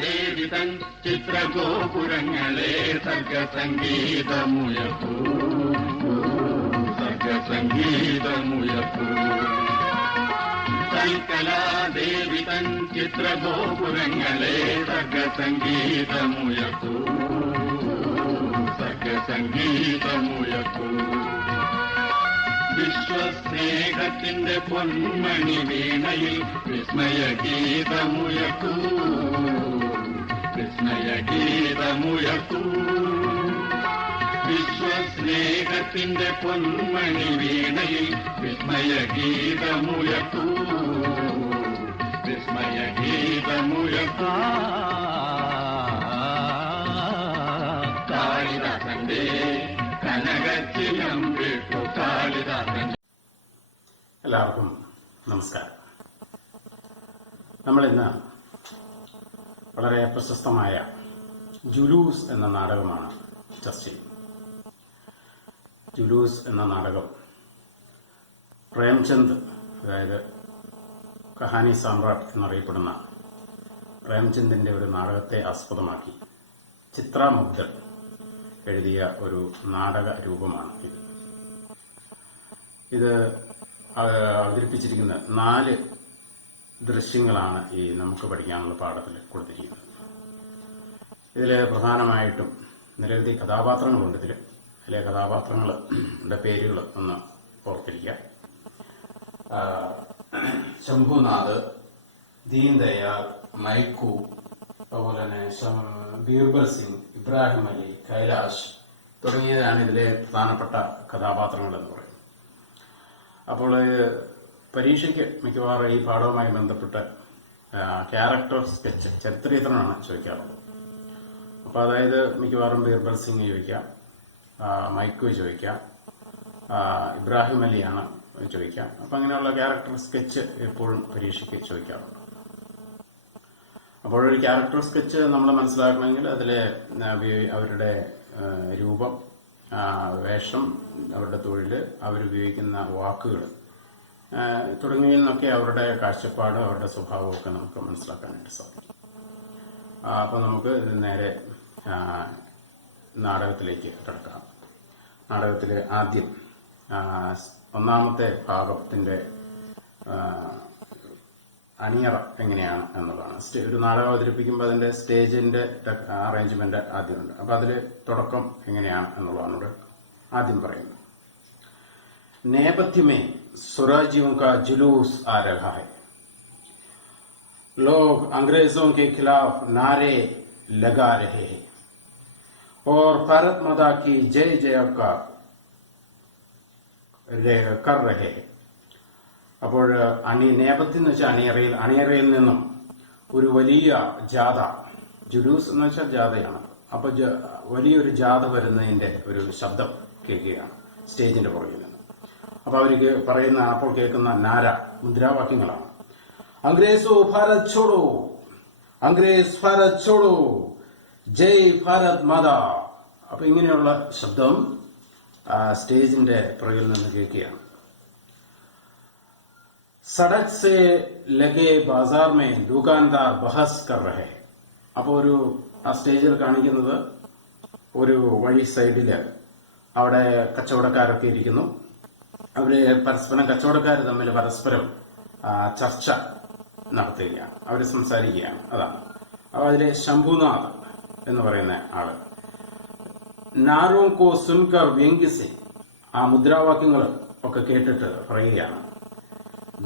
ദേവി തൻ ചിത്രഗോപുരങ്ങളെ സർഗസംഗീതമുയർത്തൂ, സർഗസംഗീതമുയർത്തൂ. കൽക്കലാദേവി തൻ ചിത്രഗോപുരങ്ങളെ സർഗസംഗീതമുയർത്തൂ, സർഗസംഗീതമുയർത്തൂ. വിശ്വസ്നേഹത്തിന്റെ പൊന്മണി വീണയിൽ വിസ്മയഗീതമുയർത്തൂ, വിസ്മയഗീതമുയർത്തൂ. വിശ്വസ്നേഹത്തിന്റെ പൊന്മണി വീണയിൽ വിസ്മയഗീതമുയർത്തൂ, വിസ്മയഗീതമുയർത്തൂ. കാളിദാസന്റെ കനകച്ചിലം കേട്ടു, കാളിദാസൻ. എല്ലാവർക്കും നമസ്കാരം. നമ്മളിന്ന് വളരെ പ്രശസ്തമായ ജുലൂസ് എന്ന നാടകമാണ് ചർച്ച ചെയ്യുന്നത്. ജുലൂസ് എന്ന നാടകം പ്രേംചന്ദ്, അതായത് കഹാനി സാമ്രാട്ട് എന്നറിയപ്പെടുന്ന പ്രേംചന്ദിന്റെ ഒരു നാടകത്തെ ആസ്പദമാക്കി ചിത്ര മുഗ്ധൻ എഴുതിയ ഒരു നാടക രൂപമാണ് ഇത്. ഇത് അവതരിപ്പിച്ചിരിക്കുന്ന 4 ദൃശ്യങ്ങളാണ് ഈ നമുക്ക് പഠിക്കാനുള്ള പാഠത്തിൽ കൊടുത്തിരിക്കുന്നത്. ഇതിൽ പ്രധാനമായിട്ടും നിരവധി കഥാപാത്രങ്ങളുണ്ട്. ഇതിലെ കഥാപാത്രങ്ങളുടെ പേരുകൾ ഒന്ന് ഓർത്തിരിക്കുക. ശംഭുനാഥ്, ദീൻദയാൽ, മൈക്കു, അതുപോലെ തന്നെ ബീർബൽ സിംഗ്, ഇബ്രാഹിം അലി, കൈലാഷ് തുടങ്ങിയതാണ് ഇതിലെ പ്രധാനപ്പെട്ട കഥാപാത്രങ്ങൾ എന്ന് പറയുന്നത്. അപ്പോൾ പരീക്ഷയ്ക്ക് മിക്കവാറും ഈ പാഠവുമായി ബന്ധപ്പെട്ട് ക്യാരക്ടർ സ്കെച്ച്, ചരിത്രചിത്രമാണ് ചോദിക്കാറുള്ളത്. അപ്പോൾ അതായത് മിക്കവാറും ബീർബൽ സിംഗ് ചോദിക്കാം, മൈക്കു ചോദിക്കാം, ഇബ്രാഹിം അലിയാണ് ചോദിക്കാം. അപ്പം അങ്ങനെയുള്ള ക്യാരക്ടർ സ്കെച്ച് എപ്പോഴും പരീക്ഷയ്ക്ക് ചോദിക്കാറുണ്ട്. അപ്പോൾ ഒരു ക്യാരക്ടർ സ്കെച്ച് നമ്മൾ മനസ്സിലാക്കണമെങ്കിൽ അതിലെ അവരുടെ രൂപം, വേഷം, അവരുടെ തൊഴിൽ, അവരുപയോഗിക്കുന്ന വാക്കുകൾ തുടങ്ങിയതിൽ നിന്നൊക്കെ അവരുടെ കാഴ്ചപ്പാട്, അവരുടെ സ്വഭാവമൊക്കെ നമുക്ക് മനസ്സിലാക്കാനായിട്ട് സാധിക്കും. അപ്പോൾ നമുക്ക് നേരെ നാടകത്തിലേക്ക് കിടക്കാം. നാടകത്തിൽ ആദ്യം ഒന്നാമത്തെ ഭാഗത്തിന്റെ അണിയറ എങ്ങനെയാണ് എന്നുള്ളതാണ്. ഒരു നാടകം അവതരിപ്പിക്കുമ്പോൾ അതിന്റെ സ്റ്റേജിന്റെ അറേഞ്ച്മെന്റ് ആദ്യമുണ്ട്. അപ്പൊ അതിൽ തുടക്കം എങ്ങനെയാണ് എന്നുള്ളതാണ് ആദ്യം പറയുന്നത്. नेपथ्य में स्वराज्यों का जुलूस आ रहा है. लोग अंग्रेजों के खिलाफ नारे लगा रहे हैं और भारत माता की जय जयकार कर रहे हैं. അപ്പോൾ നേപഥ്യം എന്ന് വെച്ചാൽ അണിയറയിൽ നിന്നും ഒരു വലിയ ജാഥ, ജുലൂസ് എന്ന് വെച്ചാൽ ജാഥയാണ്. അപ്പൊ വലിയൊരു ജാഥ വരുന്നതിന്റെ ഒരു ശബ്ദം കേൾക്കുകയാണ് സ്റ്റേജിന്റെ പുറകിൽ നിന്ന്. അപ്പൊ അവർക്ക് പറയുന്ന, അപ്പോൾ കേൾക്കുന്ന നാര, മുദ്രാവാക്യങ്ങളാണ്. അംഗ്രേസോ ഭാരത് ഛോഡോ, അംഗ്രേസ് ഭാരത് ഛോഡോ, ജയ് ഭാരത് മാതാ. അപ്പൊ ഇങ്ങനെയുള്ള ശബ്ദം സ്റ്റേജിന്റെ പുറകിൽ നിന്ന് കേൾക്കുകയാണ്. सड़क से लगे बाजार में दुकानदार बहस कर रहे. അപ്പോൾ ഒരു ആ സ്റ്റേജിൽ കാണിക്കുന്നത് ഒരു വഴി സൈഡില് അവിടെ കച്ചവടക്കാരൊക്കെ ഇരിക്കുന്നു. അവര് പരസ്പരം, കച്ചവടക്കാർ തമ്മിൽ പരസ്പരം ചർച്ച നടത്തുകയാണ്, അവര് സംസാരിക്കുകയാണ്. അതാണ്. അപ്പൊ അതിലെ ശംഭുനാഥ് എന്ന് പറയുന്ന ആള് നാരോ കോ സുൻകർ വ്യംഗ്യസെ, ആ മുദ്രാവാക്യങ്ങൾ ഒക്കെ കേട്ടിട്ട് പറയുകയാണ്.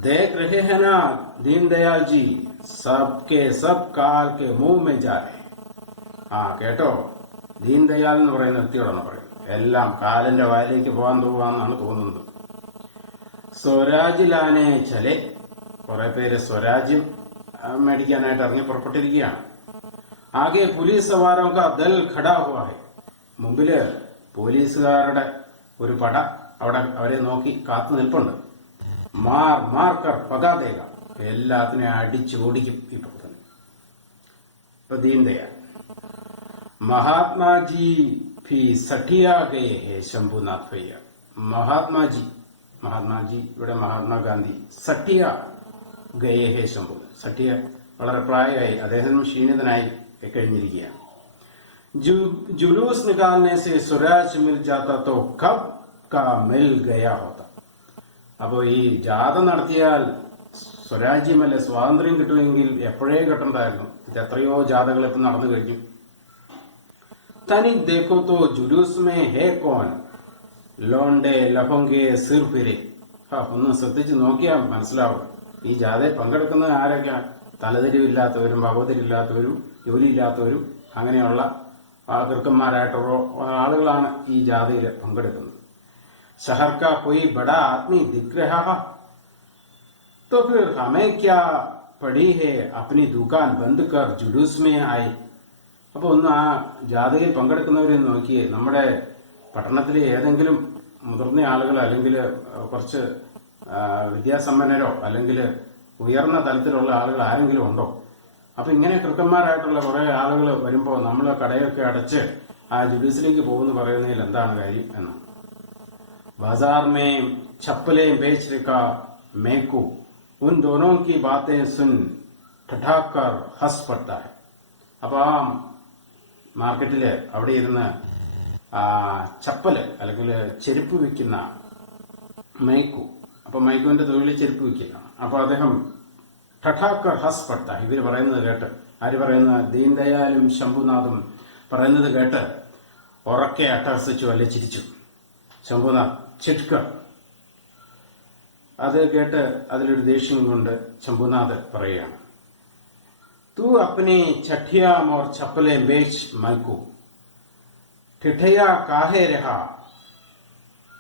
देख रहे हैं ना दीनदयाल जी, सबके सब काल के मुंह में जा रहे. കേട്ടോ, ദീൻദയാൽ എന്ന് പറയുന്ന വ്യക്തിയോടാണ് പറയുന്നത്. എല്ലാം കാലിന്റെ വായിലേക്ക് പോകാൻ തോന്നുവാന്നാണ് തോന്നുന്നത്. സ്വരാജ് ലാനെ ചലെ, കുറെ പേര് സ്വരാജ്യം മേടിക്കാനായിട്ട് ഇറങ്ങി പുറപ്പെട്ടിരിക്കുകയാണ്. ആകെ പോലീസ് സവാരോं का दल खड़ा हुआ है. മുമ്പില് പോലീസുകാരുടെ ഒരു പട അവിടെ അവരെ നോക്കി കാത്തു നിൽപ്പുണ്ട്. മാർ മാർക്കർ പകാതേക, എല്ലാത്തിനെയും അടിച്ചു ഓടിക്കും ഇപ്പൊ തന്നെ. ഇപ്പൊ ദീൻദയാൽ, മഹാത്മാജി ഭി സഠിയാ ഗയേ ഹേ ശംഭുനാഥ് ഭയ്യ. മഹാത്മാജി ഇവിടെ മഹാത്മാഗാന്ധി, സഠിയ ഗയേ ഹേ ശംഭു. സഠിയ വളരെ പ്രായമായി, അദ്ദേഹം ക്ഷീണിതനായി കഴിഞ്ഞിരിക്കുകയാണ്. जुलूस निकालने से स्वराज मिल जाता तो कब का मिल गया होता. അപ്പോ ഈ ജാഥ നടത്തിയാൽ സ്വരാജ്യമല്ല സ്വാതന്ത്ര്യം കിട്ടുമെങ്കിൽ എപ്പോഴേ കിട്ടണ്ടായിരുന്നു. ഇത് എത്രയോ ജാഥകൾ ഇപ്പം നടന്നു കഴിഞ്ഞു. തനിക് ദേഖോ തോ ജുലൂസ് മേ ഹേ കോൻ ലോണ്ടെ ലഫോങ്കെ സിർഫിരെ. ഒന്ന് ശ്രദ്ധിച്ച് നോക്കിയാൽ മനസ്സിലാവും ഈ ജാഥയിൽ പങ്കെടുക്കുന്നത് ആരൊക്കെയാ. തലതിരിവില്ലാത്തവരും ഭഗവതിരില്ലാത്തവരും ജോലിയില്ലാത്തവരും അങ്ങനെയുള്ള കൃക്കന്മാരായിട്ടുള്ള ആളുകളാണ് ഈ ജാഥയിൽ പങ്കെടുക്കുന്നത്. शहर का कोई बड़ा आदमी दिख रहा तो फिर हमें क्या पड़ी है अपनी दुकान बंद कर जुलूस में आए. അപ്പൊ ഒന്ന് ആ ജാഥയിൽ പങ്കെടുക്കുന്നവരെ നോക്കിയേ. നമ്മുടെ പട്ടണത്തിലെ ഏതെങ്കിലും മുതിർന്ന ആളുകൾ അല്ലെങ്കിൽ കുറച്ച് വിദ്യാസമ്പന്നരോ അല്ലെങ്കിൽ ഉയർന്ന തലത്തിലുള്ള ആളുകൾ ആരെങ്കിലും ഉണ്ടോ? അപ്പൊ ഇങ്ങനെ കൃക്കന്മാരായിട്ടുള്ള കുറെ ആളുകൾ വരുമ്പോ നമ്മൾ കടയൊക്കെ അടച്ച് ആ ജുലൂസിലേക്ക് പോകുന്നു പറയുന്നതിൽ എന്താണ് കാര്യം എന്ന്. बाजार में छप्पलें बेच रखा मैकू उन दोनों की बातें सुन ठठाकर हंस पड़ता है. അപ്പൊ ആ മാർക്കറ്റില് അവിടെ ഇരുന്ന് ചപ്പല് അല്ലെങ്കിൽ ചെരുപ്പ് വിൽക്കുന്ന മൈക്കു, അപ്പൊ മൈക്കുവിന്റെ തൊഴിൽ ചെരുപ്പ് വിൽക്കില്ല. അപ്പൊ അദ്ദേഹം ठठाकर हंस पड़ता है. ഇവര് പറയുന്നത് കേട്ട്, ആര് പറയുന്ന, ദീൻദയാലും ശംഭുനാഥും പറയുന്നത് കേട്ട് ഉറക്കെ അട്ടഹസിച്ചു അല്ലെ ചിരിച്ചു. ശംഭുനാഥ് ചിട്ക. അത് കേട്ട് അതിലൊരു ദേഷ്യം കൊണ്ട് ശംഭുനാഥ് പറയുകയാണ്, तू अपनी छठिया और छप्पले बेच मैकू ठिठया काहे रहा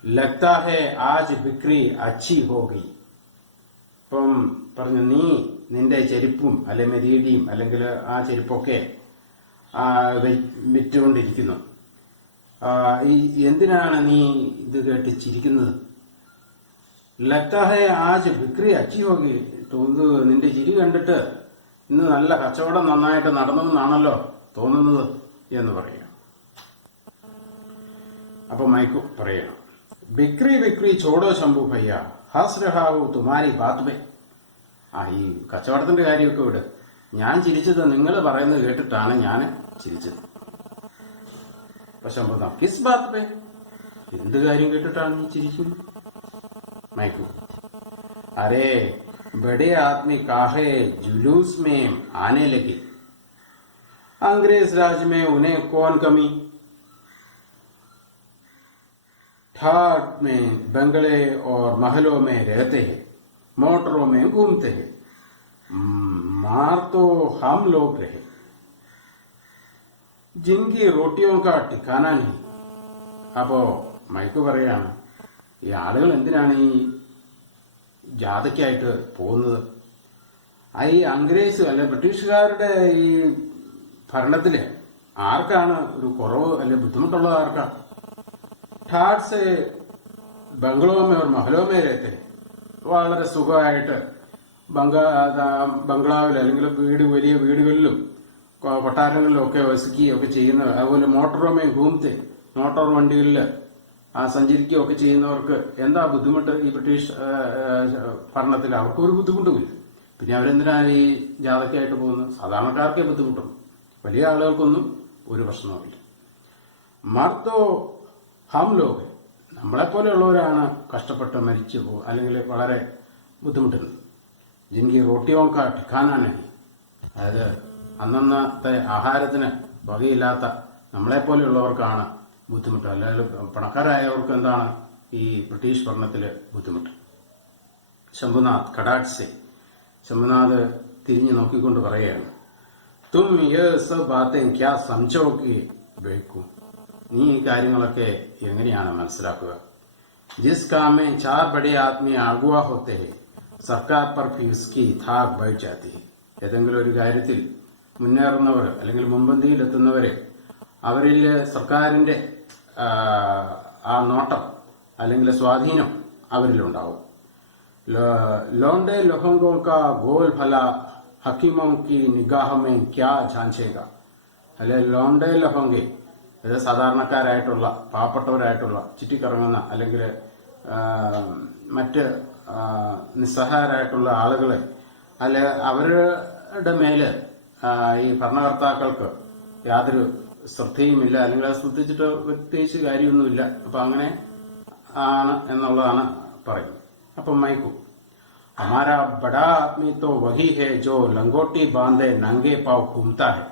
लगता है आज बिक्री अच्छी होगी. ഇപ്പം പറഞ്ഞു, നീ നിന്റെ ചെരുപ്പും അല്ലെ മെരീടിയും അല്ലെങ്കിൽ ആ ചെരുപ്പൊക്കെ വിറ്റുകൊണ്ടിരിക്കുന്നു. എന്തിനാണ് നീ ഇത് കേട്ട് ചിരിക്കുന്നത്? ലത്താഹെ ആജ് ബിക്രി അച്ചി ഹോഗി. തോന്നുന്നു നിന്റെ ചിരി കണ്ടിട്ട് ഇന്ന് നല്ല കച്ചവടം നന്നായിട്ട് നടന്നെന്നാണല്ലോ തോന്നുന്നത് എന്ന് പറയാം. അപ്പൊ മൈക്കു പറയണം, ബിക്രി ബിക്രി ചോടോ ശംഭു ഭയ്യ ഹസ് രഹാവു തുമാരി ബാത്മേ. ഈ കച്ചവടത്തിന്റെ കാര്യമൊക്കെ വിട്. ഞാൻ ചിരിച്ചത് നിങ്ങൾ പറയുന്നത് കേട്ടിട്ടാണ് ഞാൻ ചിരിച്ചത്. ശംഭുനാഥ്, കിസ് ബാത് പേ, എന്ത് കാര്യം കേട്ടിട്ടാണ് നീ ചിരിക്കുന്നത്? മൈക്കു, അരേ बड़े आदमी काहे जुलूस में आने लगे. अंग्रेज राज में उन्हें कौन कमी. ठाट में बंगले और महलों में रहते हैं, मोटरों में घूमते हैं, मार तो हम लोग रहे, जिनकी रोटियों का ठिकाना नहीं. അപ്പോ മൈക്ക് പറയാണ്, ഈ ആളുകൾ എന്തിനാണ് ഈ ജാഥയ്ക്കായിട്ട് പോകുന്നത്? ഈ അംഗ്രേസ് അല്ലെ ബ്രിട്ടീഷുകാരുടെ ഈ ഭരണത്തില് ആർക്കാണ് ഒരു കുറവ് അല്ലെ ബുദ്ധിമുട്ടുള്ളത്? ആർക്കാ? ഠാട്സ് ബംഗ്ലോമേ ഓർ മഹലോമേ രഹത്തെ, വളരെ സുഖമായിട്ട് ബംഗ്ലാവിൽ അല്ലെങ്കിൽ വലിയ വീടുകളിലും കൊട്ടാരങ്ങളിലും ഒക്കെ വസിക്കുകയൊക്കെ ചെയ്യുന്നവർ. അതുപോലെ മോട്ടോറോമേ ഘൂമത്തെ, മോട്ടോർ വണ്ടികളിൽ സഞ്ചരിക്കുകയൊക്കെ ചെയ്യുന്നവർക്ക് എന്താ ബുദ്ധിമുട്ട്? ഈ ബ്രിട്ടീഷ് ഭരണത്തിൽ അവർക്ക് ഒരു ബുദ്ധിമുട്ടുമില്ല. പിന്നെ അവരെന്തിനാണ് ഈ ജാഥയ്ക്കായിട്ട് പോകുന്നത്? സാധാരണക്കാർക്കേ ബുദ്ധിമുട്ടുള്ളൂ, വലിയ ആളുകൾക്കൊന്നും ഒരു പ്രശ്നവുമില്ല. മർത്തോ ഹം ലോക്, നമ്മളെപ്പോലെയുള്ളവരാണ് കഷ്ടപ്പെട്ട് മരിച്ചു പോകും അല്ലെങ്കിൽ വളരെ ബുദ്ധിമുട്ടുന്നത്. ജിൻകി റോട്ടിയോങ്ക ഠിക്കാനാണ്, അതായത് അന്നന്നത്തെ ആഹാരത്തിന് വകയില്ലാത്ത നമ്മളെപ്പോലെയുള്ളവർക്കാണ് ബുദ്ധിമുട്ട്. അല്ലെങ്കിൽ പണക്കാരായവർക്ക് എന്താണ് ഈ ബ്രിട്ടീഷ് ഭരണത്തില് ബുദ്ധിമുട്ട്. ശംഭുനാഥ് കടാട്സെ, ശംഭുനാഥ് തിരിഞ്ഞു നോക്കിക്കൊണ്ട് പറയുകയാണ്, തും യേ സബ് ബാतें क्या समझोगे बेवकूफ. നീ ഈ കാര്യങ്ങളൊക്കെ എങ്ങനെയാണ് മനസ്സിലാക്കുക? जिस काम में 4 बड़े आदमी अगुआ होते हैं സർക്കാർ पर भी उसकी धाक बैठ जाती है. ഏതെങ്കിലും ഒരു കാര്യത്തിൽ മുന്നേറുന്നവർ അല്ലെങ്കിൽ മുൻപന്തിയിലെത്തുന്നവര് അവരിൽ സർക്കാരിന്റെ ആ നോട്ടം അല്ലെങ്കിൽ സ്വാധീനം അവരിലുണ്ടാവും. ലോണ്ടെ ലോഹോങ്കോ കാ ഗോൽ ഭല ഹക്കീമോ കി നിഗാഹമേ ക്യാ ഝാൻചേഗ. അല്ലെ ലോണ്ടെ ലഹോങ്കെ, അതായത് സാധാരണക്കാരായിട്ടുള്ള പാവപ്പെട്ടവരായിട്ടുള്ള ചുറ്റിക്കറങ്ങുന്ന അല്ലെങ്കിൽ മറ്റ് നിസ്സഹായരായിട്ടുള്ള ആളുകളെ അല്ലെ ജനങ്ങളുടെ മേല് ഈ ഭരണകർത്താക്കൾക്ക് യാതൊരു ശ്രദ്ധയുമില്ല, അല്ലെങ്കിൽ അത് ശ്രദ്ധിച്ചിട്ട് പ്രത്യേകിച്ച് കാര്യമൊന്നുമില്ല. അപ്പൊ അങ്ങനെ ആണ് എന്നുള്ളതാണ് പറയുന്നത്. അപ്പം മൈക്കു, हमारा बड़ा आदमी तो वही है जो लंगोटी बांधे नंगे पाव घूमता है.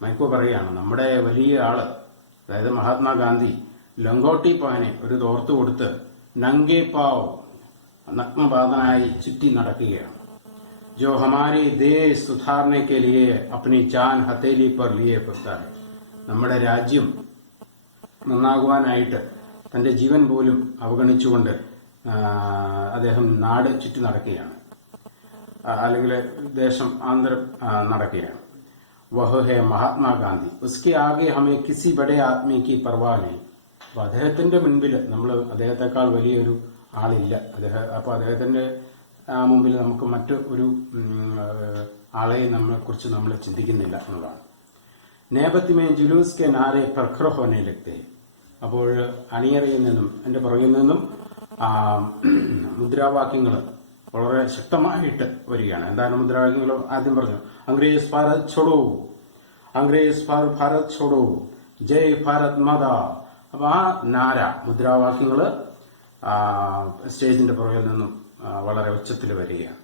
മൈക്കു പറയാണ്, നമ്മുടെ വലിയ ആള്, അതായത് മഹാത്മാഗാന്ധി, ലങ്കോട്ടി പാനെ ഒരു തോർത്ത് കൊടുത്ത് നംഗേ പാവ് നഗ്നപാതനായി ചുറ്റി നടക്കുകയാണ്. जो हमारे देश सुधारने के लिए अपनी जान हथेली पर लिए फिरता है. നമ്മുടെ രാജ്യം നന്നാകുവാനായിട്ട് തന്റെ ജീവൻ പോലും അവഗണിച്ചുകൊണ്ട് അദ്ദേഹം നാട് ചുറ്റി നടക്കുകയാണ്, അല്ലെങ്കിൽ ദേശം ആന്തരം നടക്കുകയാണ്. വഹ ഹെ മഹാത്മാഗാന്ധി, ഉസ്കെ ആകെ ഹമേ കിസി ബഡേ ആദ്മി കി പർവാ നഹീ. അപ്പൊ അദ്ദേഹത്തിന്റെ മുൻപിൽ നമ്മൾ അദ്ദേഹത്തെക്കാൾ വലിയൊരു ആളില്ല. അപ്പൊ അദ്ദേഹത്തിന്റെ മുമ്പിൽ നമുക്ക് മറ്റു ഒരു ആളെയും നമ്മളെ കുറിച്ച് നമ്മൾ ചിന്തിക്കുന്നില്ല എന്നുള്ളതാണ്. നേപത്യമേ ജുലൂസ് കെ നാരെ പ്രഖർ ഹോനെ ലഗ്തേ. അപ്പോൾ അണിയറയിൽ നിന്നും എന്റെ പുറകിൽ നിന്നും മുദ്രാവാക്യങ്ങൾ വളരെ ശക്തമായിട്ട് വരികയാണ്. എന്താണ് മുദ്രാവാക്യങ്ങൾ? ആദ്യം പറഞ്ഞു, അംഗ്രേസ് ഭാരത് ഛോഡോ, അംഗ്രേസ് ഭാരത് ഛോഡോ, ജയ് ഭാരത് മാതാ. അപ്പൊ ആ നാര മുദ്രാവാക്യങ്ങള് സ്റ്റേജിന്റെ പുറകിൽ നിന്നും വളരെ ഉച്ചത്തിൽ വരികയാണ്.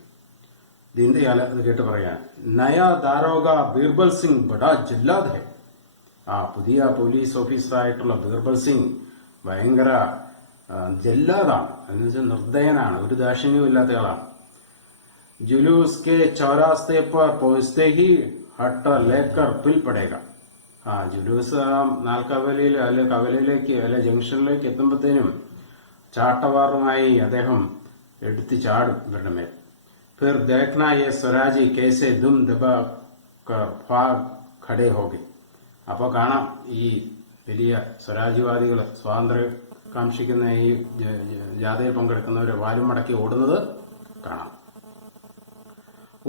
ദീൻദയാൽ അത് കേട്ട് പറയാൻ, നയാ ദാരോഗ ബീർബൽ സിംഗ് ബഡാ ജില്ലാദ് ഹെ. പുതിയ പോലീസ് ഓഫീസറായിട്ടുള്ള ബീർബൽ സിംഗ് ഭയങ്കര ജല്ലാദാണ്, എന്ന് വെച്ചാൽ നിർദ്ദയനാണ്, ഒരു ദാക്ഷിണ്യവും ഇല്ലാത്ത ആളാണ്. ജുലൂസ് കെ ചൗരാസ്തേ പർ പहुंचते ही हट लेकर पिल पड़ेगा. ജുലൂസ് നാൽക്കവലയിൽ അല്ലെ കവലയിലേക്ക് അല്ലെ ജംഗ്ഷനിലേക്ക് എത്തുമ്പോഴത്തേനും ചാട്ടവാറുമായി അദ്ദേഹം എടുത്തു ചാടും ഇവരുടെ മേൽ. फिर देखना ये स्वराजी कैसे दुम दबा कर भाग खड़े होगे. അപ്പൊ കാണാം ഈ വലിയ സ്വരാജ്യവാദികൾ, സ്വാതന്ത്ര്യ കാംക്ഷിക്കുന്ന ഈ ജാഥയിൽ പങ്കെടുക്കുന്നവരെ വാലും മടക്കി ഓടുന്നത് കാണാം.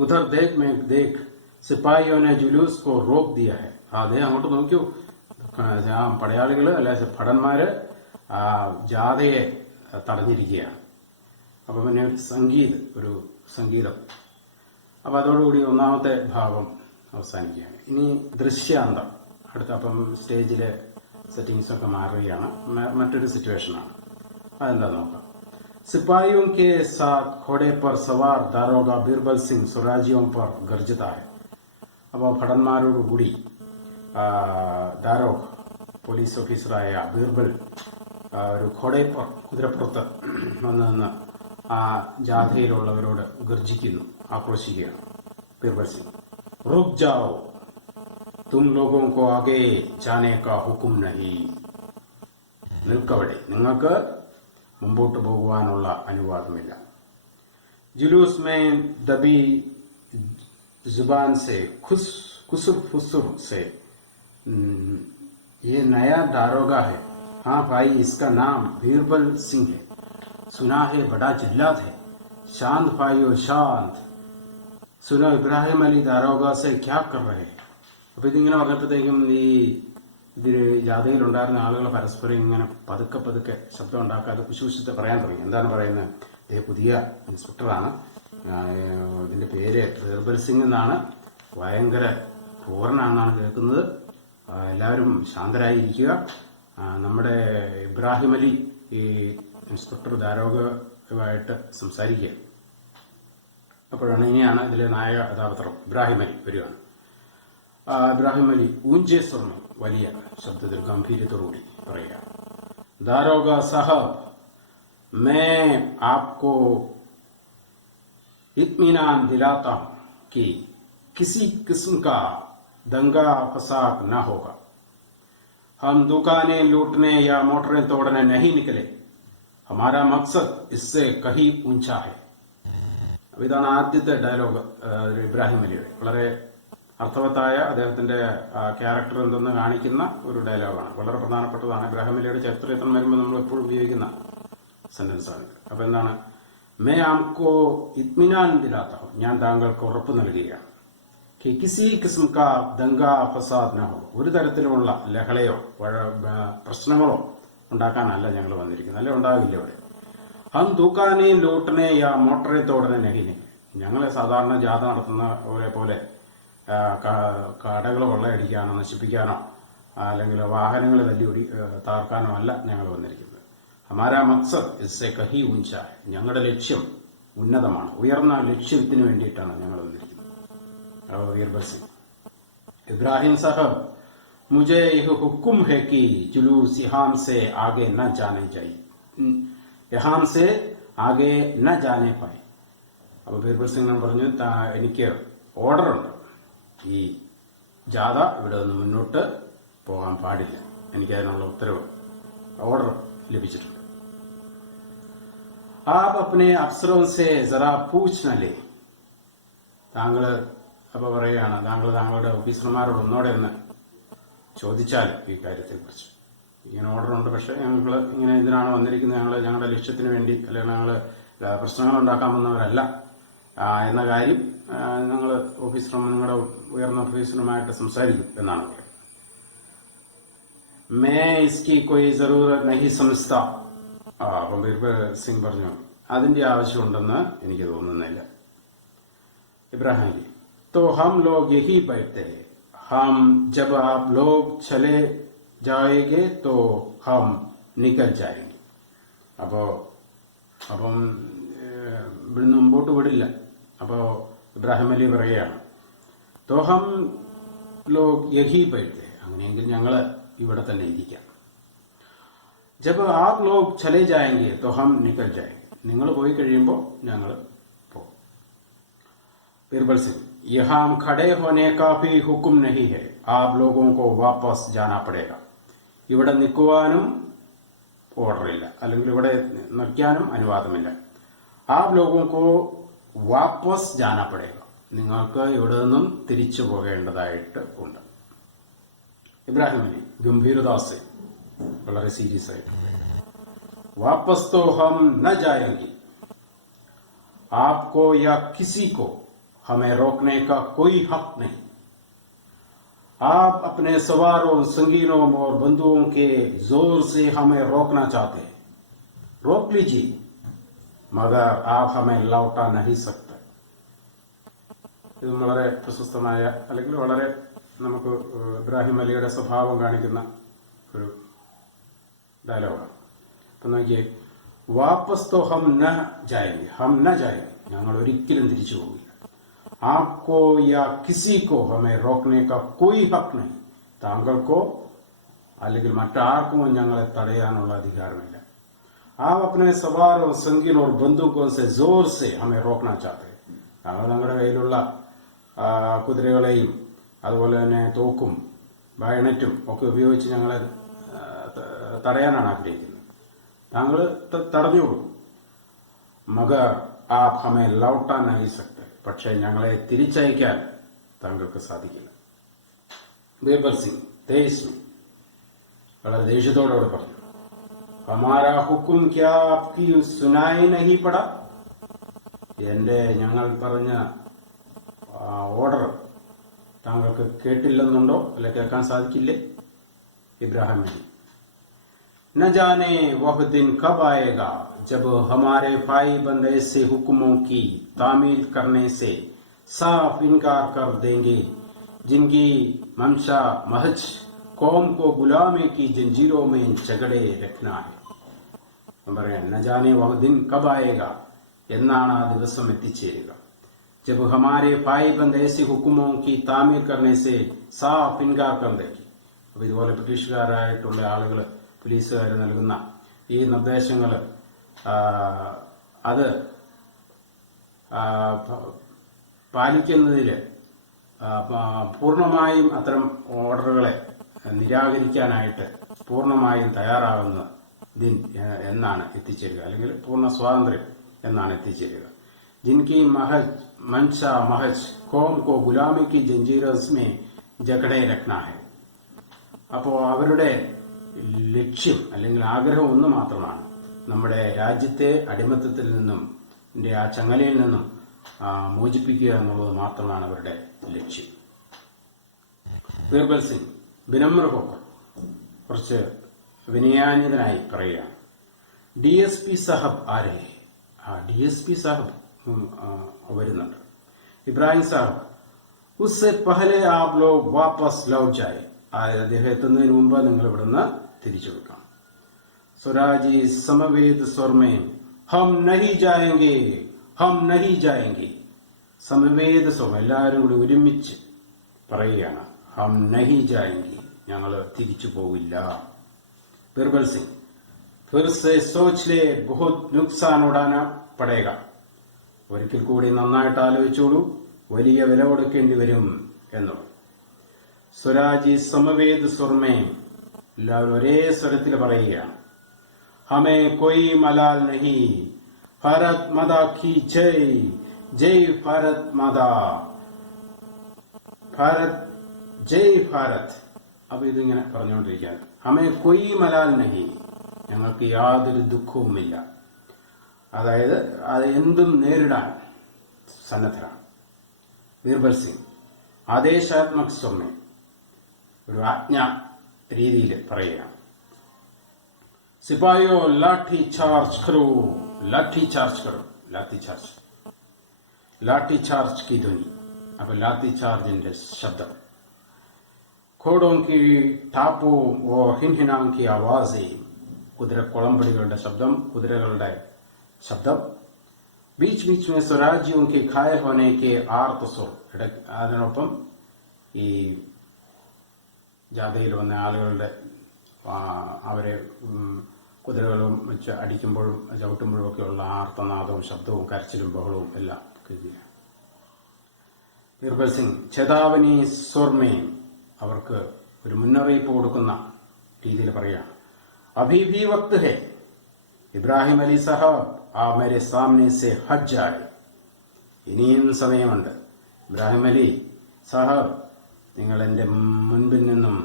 ഉധർ ദേഖ് മേ ദേഖ് സിപ്പാഹിയോ നെ ജുലൂസ് കോ റോക്ക് ദിയ ഹെ. അദ്ദേഹം അങ്ങോട്ട് നോക്കിയോ, പടയാളികള് അല്ലെ ഭടന്മാര് ജാഥയെ തടഞ്ഞിരിക്കുകയാണ്. അപ്പൊ പിന്നെ ഒരു സംഗീതം. അപ്പൊ അതോടുകൂടി ഒന്നാമത്തെ ഭാഗം അവസാനിക്കുകയാണ്. ഇനി ദൃശ്യാന്തം. അടുത്ത അപ്പം സ്റ്റേജിലെ സെറ്റിംഗ്സ് ഒക്കെ മാറുകയാണ്, മറ്റൊരു സിറ്റുവേഷനാണ്. അതെന്താ നോക്കാം. സിപ്പാഹിയോं के साथ घोड़े पर सवार दारोगा बीरबल सिंह स्वराजियों पर गरजता है. അപ്പോൾ ഭടന്മാരോടുകൂടി ദാരോഗ് പോലീസ് ഓഫീസറായ ബീർബൽ ഒരു ഘോടേപ്പർ കുതിരപ്പുറത്ത് വന്നു നിന്ന് ആ ജാഥയിലുള്ളവരോട് ഗർജിക്കുന്നു, ആക്രോശിക്കുകയാണ്. ബീർബൽ സിംഗ്, റുക് ജാओ, തും ലോഗോं को आगे जाने का हुक्म नहीं. നിൽക്കവിടെ, നിങ്ങൾക്ക് മുമ്പോട്ട് പോകുവാനുള്ള അനുവാദമില്ല. जुलूस में दबी जुबान से खुसुर फुसुर से, ये नया दारोगा है. हाँ भाई, इसका नाम बीरबल सिंह है. सुना है बड़ा जिल्लाद है. शांत भाइयों शांत. सुनो इब्राहिम अली दारोगा से क्या कर रहे हैं. അപ്പൊ ഇതിങ്ങനെ പറഞ്ഞപ്പോഴത്തേക്കും ഈ ഇതിൽ ജാഥയിലുണ്ടായിരുന്ന ആളുകൾ പരസ്പരം ഇങ്ങനെ പതുക്കെ പതുക്കെ ശബ്ദം ഉണ്ടാക്കാതെ കുശൂശിച്ച് പറയാൻ തുടങ്ങി. എന്താണ് പറയുന്നത്? പുതിയ ഇൻസ്പെക്ടറാണ്, ഇതിന്റെ പേര് ബീർബൽ സിംഗ് എന്നാണ്, ഭയങ്കര ക്രൂരനാണെന്നാണ് കേൾക്കുന്നത്, എല്ലാവരും ശാന്തരായിരിക്കുക, നമ്മുടെ ഇബ്രാഹിം അലി ഈ ഇൻസ്പെക്ടർ ദാരോഗുമായിട്ട് സംസാരിക്കുക. അപ്പോഴാണ് ഇനിയാണ് ഇതിലെ നായക കഥാപാത്രം ഇബ്രാഹിം അലി വരികയാണ്. ഇബ്രാഹിം അലി ഊഞ്ചേ സ്വർണം വലിയ ശബ്ദത്തിൽ ഗംഭീര്യത്തോടുകൂടി പറയുക, ദാരോഗ സാഹബ്, मैं आपको इत्मीनान दिलाता हूं कि किसी किस्म का दंगा फसाद न होगा. हम दुकानें लूटने या मोटरें तोड़ने नहीं निकले. हमारा मकसद इससे कहीं ऊंचा है. ഇതാണ് ആദ്യത്തെ ഡയലോഗ് ഇബ്രാഹിം അലിയുടെ. വളരെ അർത്ഥവത്തായ അദ്ദേഹത്തിന്റെ ക്യാരക്ടർ എന്തെന്ന് കാണിക്കുന്ന ഒരു ഡയലോഗാണ്, വളരെ പ്രധാനപ്പെട്ടതാണ്. ഇബ്രാഹിം അലിയുടെ ചരിത്രത്തിൽ വരുമ്പോൾ നമ്മൾ എപ്പോഴും ഉപയോഗിക്കുന്ന സെന്റൻസ് ആണ്. അപ്പൊ എന്താണ്? മേ ആംകോ ഇത്മിനാൻ ദിലാത്ത ഹൂം, ഞാൻ താങ്കൾക്ക് ഉറപ്പ് നൽകുകയാണ്, കിസി കിസ്മ കാ ദംഗാ ഫസാദ് ന ഹോ, ഒരു തരത്തിലുമുള്ള ലഹളയോ പ്രശ്നങ്ങളോ ഉണ്ടാക്കാനല്ല ഞങ്ങൾ വന്നിരിക്കുന്നത്, അല്ലെ ഉണ്ടാകില്ല ഇവിടെ. ഹം ദുക്കാനെ ലൂട്ടനെ യാ മോട്ടറെ തോടനെ നഹിനെ, ഞങ്ങളെ സാധാരണ ജാഥ നടത്തുന്ന പോലെ കടകൾ കൊള്ളയടിക്കാനോ നശിപ്പിക്കാനോ അല്ലെങ്കിൽ വാഹനങ്ങൾ താർക്കാനോ അല്ല ഞങ്ങൾ വന്നിരിക്കുന്നത്. ഹമാരാ മക്സദ് ഇസ്സെ കഹി ഊഞ്ച, ഞങ്ങളുടെ ലക്ഷ്യം ഉന്നതമാണ്, ഉയർന്ന ലക്ഷ്യത്തിന് വേണ്ടിയിട്ടാണ് ഞങ്ങൾ വന്നിരിക്കുന്നത്. ബീർബൽ സിംഗ്. ഇബ്രാഹിം സാഹബ്, मुझे यह हुक्म है कि जुलूस यहाँ से आगे न जाने चाहिए, यहाँ से आगे न जाने पाए. അപ്പൊ ബീർബൽ സിംഗ് പറഞ്ഞു, എനിക്ക് ഓർഡർ ഉണ്ട്, ഈ ജാഥ ഇവിടെ നിന്ന് മുന്നോട്ട് പോകാൻ പാടില്ല, എനിക്ക് അതിനുള്ള ഉത്തരവ് ഓർഡർ ലഭിച്ചിട്ടുണ്ട്. ആപ് അപ്നെ അഫ്സറോं से जरा पूछ न ले, താങ്കൾ അപ്പൊ പറയുകയാണ്, താങ്കളുടെ ഓഫീസർമാരോട് ഒന്നോടെ ഒന്ന് ചോദിച്ചാൽ ഈ കാര്യത്തെക്കുറിച്ച്. ഇങ്ങനെ ഓർഡർ ഉണ്ട്, പക്ഷെ ഞങ്ങൾ ഇങ്ങനെ ഇതിനാണ് വന്നിരിക്കുന്നത്, ഞങ്ങളുടെ ലക്ഷ്യത്തിന് വേണ്ടി, അല്ലെങ്കിൽ ഞങ്ങൾ പ്രശ്നങ്ങൾ ഉണ്ടാക്കാൻ വന്നവരല്ല എന്ന കാര്യം ഞങ്ങൾ നിങ്ങളുടെ ഉയർന്ന ഓഫീസറുമായിട്ട് സംസാരിക്കും എന്നാണ് പറയുന്നത്. മേ ഇസ്കി കൊയ് ജറൂറത്ത് നഹി സമജ്താ. അപ്പം ബീർബൽ സിംഗ് പറഞ്ഞു, അതിന്റെ ആവശ്യമുണ്ടെന്ന് എനിക്ക് തോന്നുന്നില്ല. ഇബ്രാഹിം അലി, तो हम लोग यही बैठते हैं, हम जब आप लोग चले जाएंगे तो हम निकल जाएंगे. അപ്പം ഇവിടുന്ന് മുമ്പോട്ട് വിടില്ല. അപ്പോ ഇബ്രാഹിം അലി പറയുകയാണ്, तो हम लोग यही बैठते हैं, അങ്ങനെയെങ്കിൽ ഞങ്ങൾ ഇവിടെ തന്നെ ഇരിക്കാം. जब आप लोग चले जाएंगे तो हम निकल जाएंगे, നിങ്ങൾ പോയി കഴിയുമ്പോൾ ഞങ്ങൾ പോകും. ബീർബൽ സിംഗ്, यहाँ खड़े होने का भी हुक्म नहीं है, आप लोगों को वापस जाना पड़ेगा. ഇവിടെ നിൽക്കുവാനും ഓർഡർ ഇല്ല, അല്ലെങ്കിൽ ഇവിടെ നിൽക്കാനും അനുവാദമില്ല. आप लोगों को वापस जाना पड़ेगा, നിങ്ങൾക്ക് ഇവിടെ നിന്നും തിരിച്ചു പോകേണ്ടതായിട്ട് ഉണ്ട്. ഇബ്രാഹിം അലി ഗംഭീരദാസ് വളരെ സീരിയസ് ആയിട്ട്, वापस तो हम न जाएंगे, आपको या किसी को हमें रोकने का कोई हक नहीं. आप अपने सवारों, संगीनों और बंधुओं के जोर से हमें रोकना चाहते हैं, रोक लीजिए, मगर आप हमें लौटा नहीं सकते. ഇത് വളരെ പ്രശസ്തമായ, അല്ലെങ്കിൽ വളരെ നമുക്ക് ഇബ്രാഹിം അലിയുടെ സ്വഭാവം കാണിക്കുന്ന ഒരു ഡയലോഗാണ്. അപ്പൊ നോക്കിയേ, വാപ്പസ് തോ ഹം ന ജായെങ്കെ, ഹം ന ജായെങ്കെ, ഞങ്ങൾ ഒരിക്കലും തിരിച്ചു പോകില്ല. आपको या किसी को हमें रोकने का कोई हक नहीं, താങ്കൾക്കോ അല്ലെങ്കിൽ മറ്റാർക്കും ഞങ്ങളെ തടയാനുള്ള അധികാരമില്ല. आप अपने सवारों, संगीन और बंदूकों से जोर से हमें रोकना चाहते हैं, ഞങ്ങൾ നമ്മുടെ കയ്യിലുള്ള കുതിരകളെയും അതുപോലെ തന്നെ തോക്കും ബയണറ്റും ഒക്കെ ഉപയോഗിച്ച് ഞങ്ങളെ തടയാനാണ് ആഗ്രഹിക്കുന്നത്. താങ്കൾ തടഞ്ഞോളൂ. മഗർ ആപ് ഹമേ ലൗട്ടാ നഹീ സക്തേ, പക്ഷെ ഞങ്ങളെ തിരിച്ചയക്കാൻ താങ്കൾക്ക് സാധിക്കില്ല. ബീർബൽ സിംഗ് തേജസ്വി വളരെ ദേഷ്യത്തോടെ പറഞ്ഞു, ഹമാരാ ഹുക്കും ക്യാ ആപ്കി സുനായി നഹീ പടാ, ഞങ്ങൾ പറഞ്ഞ ഓർഡർ താങ്കൾക്ക് കേട്ടില്ലെന്നുണ്ടോ, അല്ലെ കേൾക്കാൻ സാധിക്കില്ലേ? ഇബ്രാഹിം അലി, न जाने वह दिन कब आएगा जब हमारे भाई बंद ऐसे हुक्मों की तामील करने से साफ इनकार कर देंगे जिनकी मंशा महज कौम को गुलामी की जंजीरों में झगड़े रखना है. न जाने वह दिन कब आएगा, എന്നാണ് ആ ദിവസം എത്തിച്ചേരുക. जब हमारे भाई बंद ऐसे हुक्मों की तामील करने से साफ इनकार कर देंगे. അപ്പൊ ഇതുപോലെ ബ്രിട്ടീഷുകാരായിട്ടുള്ള ആളുകൾ, പോലീസുകാർ നൽകുന്ന ഈ നിർദ്ദേശങ്ങൾ അത് പാലിക്കുന്നതിൽ പൂർണ്ണമായും അത്തരം ഓർഡറുകളെ നിരാകരിക്കാനായിട്ട് പൂർണ്ണമായും തയ്യാറാകുന്ന ദിൻ എന്നാണ് എത്തിച്ചേരുക, അല്ലെങ്കിൽ പൂർണ്ണ സ്വാതന്ത്ര്യം എന്നാണ് എത്തിച്ചേരുക. ജിൻകി മഹജ് മൻഷ മഹജ് കോം കോ ഗുലാമി കി ജഞ്ചീറസ് മേ ജഗഡെ രഖ്നാ ഹെ. അപ്പോ അവരുടെ ലക്ഷ്യം അല്ലെങ്കിൽ ആഗ്രഹം ഒന്ന് മാത്രമാണ്, നമ്മുടെ രാജ്യത്തെ അടിമത്തത്തിൽ നിന്നും ആ ചങ്ങലയിൽ നിന്നും മോചിപ്പിക്കുക എന്നുള്ളത് മാത്രമാണ് അവരുടെ ലക്ഷ്യം. ബീർബൽ സിംഗ് വിനമ്ര ഹോക്കർ കുറച്ച് വിനയാന്വിതനായി പറയുകയാണ്, DSP സാഹബ് ആരേ, DSP സാഹബ് വരുന്നുണ്ട്. ഇബ്രാഹിം സാഹബ് ഉസ്സെ പഹലെ ആപ് ലോഗ് വാപ്പസ് ലൗട്ട് ജായേ, അദ്ദേഹം എത്തുന്നതിന് മുമ്പ് നിങ്ങൾ ഇവിടുന്ന് തിരിച്ചു വെക്കണം. സ്വരാജി സമവേദ് സ്വർമേ ഹം നഹി ജായെങ്കെ, ഹം നഹി ജായെങ്കെ. സമവേദ സ്വർമ്മ എല്ലാവരും കൂടി ഒരുമിച്ച് പറയുകയാണ്, ഹം നഹി ജായെങ്കെ, ഞങ്ങൾ തിരിച്ചു പോവില്ല. ബിർബൽ സിംഗ് ഫിർ സെ സോച്ച് ലേ ബഹുത് നുക്സാൻ ഉടാന പടേഗ. ഒരിക്കൽ കൂടി നന്നായിട്ട് ആലോചിച്ചോളൂ, വലിയ വില കൊടുക്കേണ്ടി വരും എന്നു. സ്വരാജി സമവേദ് സ്വർമേ എല്ലാവരും ഒരേ സ്വരത്തിൽ പറയുകയാണ്, ഹമേ കൊയ് മലാൽ നഹി, ഭാരത് മാതാ കി ജയ്, ജയ് ഭാരത് മാതാ, ഭാരത് ജയ് ഭാരത്. അപ്പൊ ഇതിങ്ങനെ പറഞ്ഞുകൊണ്ടിരിക്കുകയാണ്. ഹമേ കൊയ് മലാൽ നഹി, ഞങ്ങൾക്ക് യാതൊരു ദുഃഖവുമില്ല. അതായത് അത് എന്തും നേരിടാൻ സന്നദ്ധരാണ്. ബീർബൽ സിംഗ് ആദേശാത്മക് സ്വർമ്മ ഒരു ആജ്ഞ രീതിയിൽ പറയുകയാണ്, സിപ്പായോ ലാഠി ചാർജ് കരോ, ലാഠി ചാർജ് കരോ, ലാത്തി ചാർജ്, ലാഠി ചാർജ് की ധ്വനി. അപ്പൊ ലാത്തി ചാർജിന്റെ ശബ്ദം, ഘോടോं की ടാപ്പോ ഓ ഹിൻഹിനാം की आवाज़ें, കുതിരക്കുളമ്പടികളുടെ ശബ്ദം, കുതിരകളുടെ ശബ്ദം. Beach beach may സ്വരാജ്യവും K ഘായൽ ഹോനെ K ആർത്ത് സ്വർ. അതിനൊപ്പം ഈ ജാഥയിൽ വന്ന ആളുകളുടെ അവരെ കുതിരകളും വെച്ച് അടിക്കുമ്പോഴും ചവിട്ടുമ്പോഴും ഒക്കെയുള്ള ആർത്തനാദവും ശബ്ദവും കരച്ചിലും ബഹളവും എല്ലാം കേൾക്കുകയാണ്. ബീർബൽ സിംഗ് ചേതാവനി സ്വർമയും അവർക്ക് ഒരു മുന്നറിയിപ്പ് കൊടുക്കുന്ന രീതിയിൽ പറയുകയാണ്, അഭി ഭി വക്ത് ഹെ, ഇബ്രാഹിം അലി സാഹബ് ആ മേരെ സാമനെ സെ ഹട്ട് ജായേ. ഇനിയും സമയമുണ്ട്. ഇബ്രാഹിം അലി സാഹബ് നിങ്ങൾ എന്റെ മുൻപിൽ നിന്നും